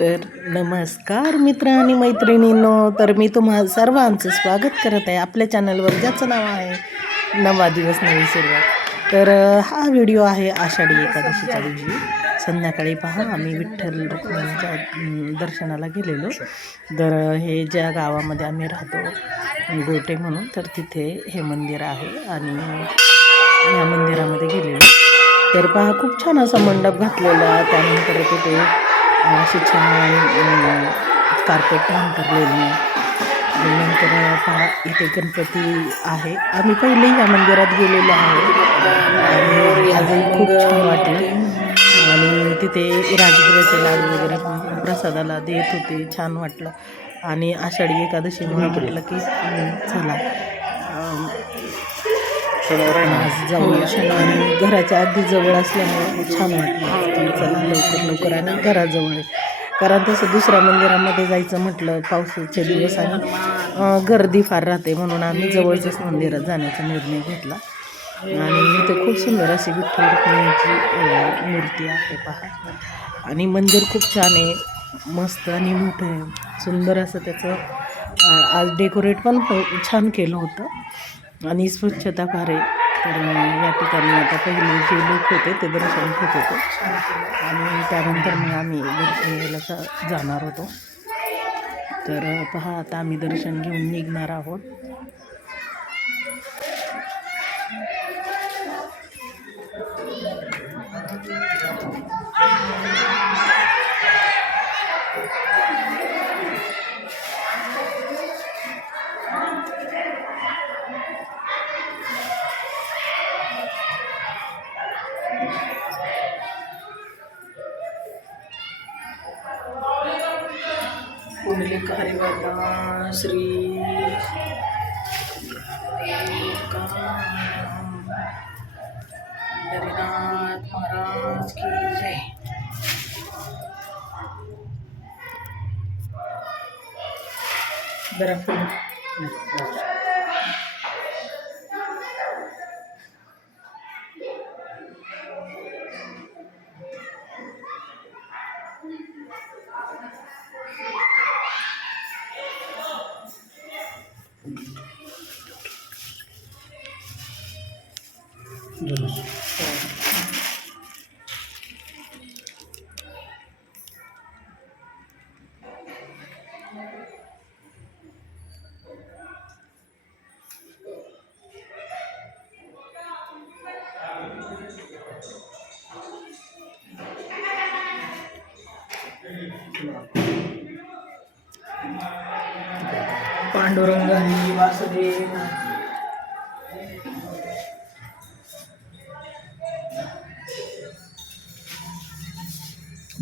तर नमस्कार मित्र आणि मैत्रिणींनो, तर मी तुम्हा सर्वांचं स्वागत करत आहे आपल्या चॅनलवर, ज्याचं नाव आहे नवा दिवस नवी सुरुवात. तर हा व्हिडिओ आहे आषाढी एकादशीच्या दिवशी संध्याकाळी. पहा, आम्ही विठ्ठल रुक्मिणीच्या दर्शनाला गेलेलो. तर हे ज्या गावामध्ये आम्ही राहतो गोटे म्हणून, तर तिथे हे मंदिर आहे आणि या मंदिरामध्ये गेलेलो. तर पहा, खूप छान असा मंडप घातलेला, त्यानंतर तिथे अशी छान कार्पेट अंथरलेली. नंतर पहा, इथे गणपती आहे. आम्ही पहिले या मंदिरात गेलेलो आहोत आणि आजही खूप छान वाटलं. आणि तिथे राजगिऱ्याचे लाडू वगैरे प्रसादाला देत होते, छान वाटलं. आणि आषाढी एकादशी म्हणून म्हटलं की चला आज जाऊया. आणि घराच्या अगदी जवळ असल्यामुळे छान वाटलं की चला लवकर आणि घराजवळ आहे. कारण तसं दुसऱ्या मंदिरामध्ये जायचं म्हटलं पावसाचे दिवस आणि गर्दी फार राहते, म्हणून आम्ही जवळच्याच मंदिरात जाण्याचा निर्णय घेतला. आणि इथे खूप सुंदर अशी विठ्ठल रुक्मिणीची मूर्ती आहे पहा. आणि मंदिर खूप छान आहे, मस्त आणि मोठं आहे, सुंदर असं त्याचं आज डेकोरेट पण छान केलं होतं आणि स्वच्छता फार आहे. तर या ठिकाणी आता पहिले जे लोक होते ते दर्शन घेत होते आणि त्यानंतर मग आम्ही दर्शनाला जाणार होतो. तर पहा, आता आम्ही दर्शन घेऊन निघणार आहोत. पुंडलिक हरिवर्धन श्री हरिनाथ महाराज की जय. पांडुरंग हरी वासुदेव.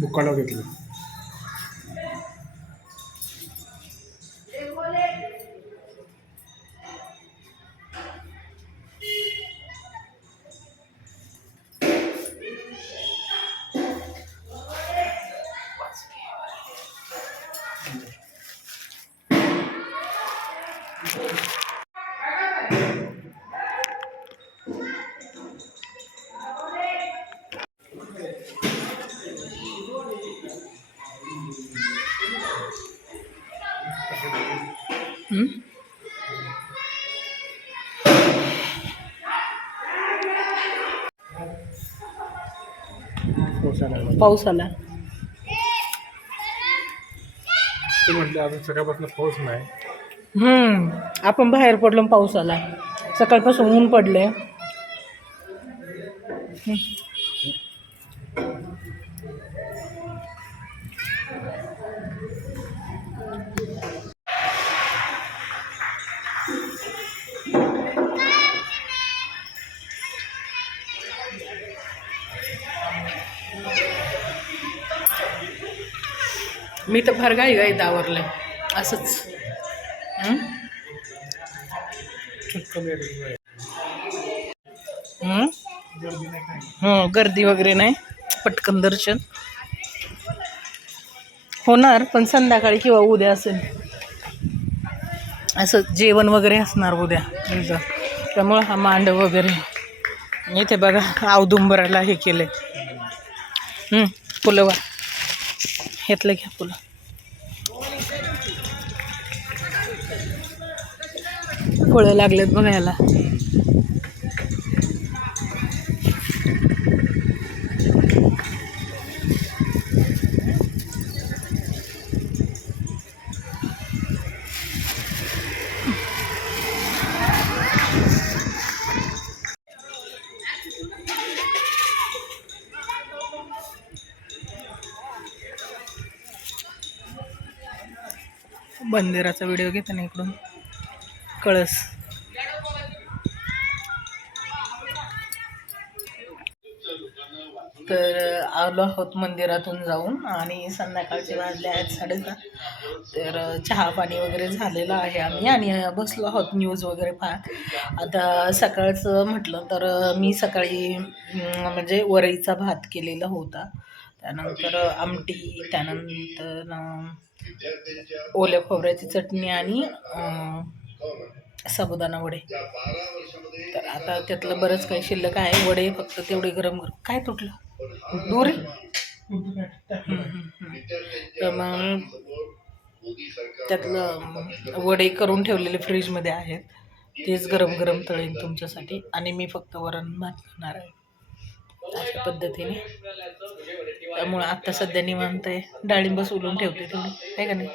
बुकाला घेतलं. पाऊस आला. ते म्हटलं अजून सकाळपासून पाऊस नाही. आपण बाहेर पडलो, पाऊस आला. सकाळपासून ऊन पडले. मी तर फार घाईत आवरलं असंच. गर्दी वगैरे नाही, पटकन दर्शन होणार. पण संध्याकाळी किंवा उद्या असेल, असं जेवण वगैरे असणार उद्या, त्यामुळं हा मांडव वगैरे इथे बघा औदुंबराला हे केलं फुलवा. ह्यातलं घ्या फुलं. फळं लागलेत बघायला. मंदिराचा व्हिडिओ घेते ना इकडून. कळस. तर आलो आहोत मंदिरातून जाऊन आणि संध्याकाळचे वाजले आहेत 7:30. तर चहा पाणी वगैरे झालेलं आहे आम्ही आणि बसलो आहोत न्यूज वगैरे पाहत. आता सकाळचं म्हटलं तर मी सकाळी म्हणजे वरईचा भात केलेला होता, त्यानंतर आमटी, त्यानंतर ओल्या खोबऱ्याची चटणी आणि साबुदाणा वडे. तर आता त्यातलं बरंच काही शिल्लक आहे. वडे फक्त तेवढे गरम गरम. काय तुटलं दोरी? तर मग त्यातलं वडे करून ठेवलेले फ्रीजमध्ये आहेत, तेच गरम गरम तळीन तुमच्यासाठी आणि मी फक्त वरण भात खाणार आहे अशा पद्धतीने. त्यामुळं आत्ता सध्या निवांत आहे. डाळिंब सोलून ठेवते तेवढी, आहे का नाही.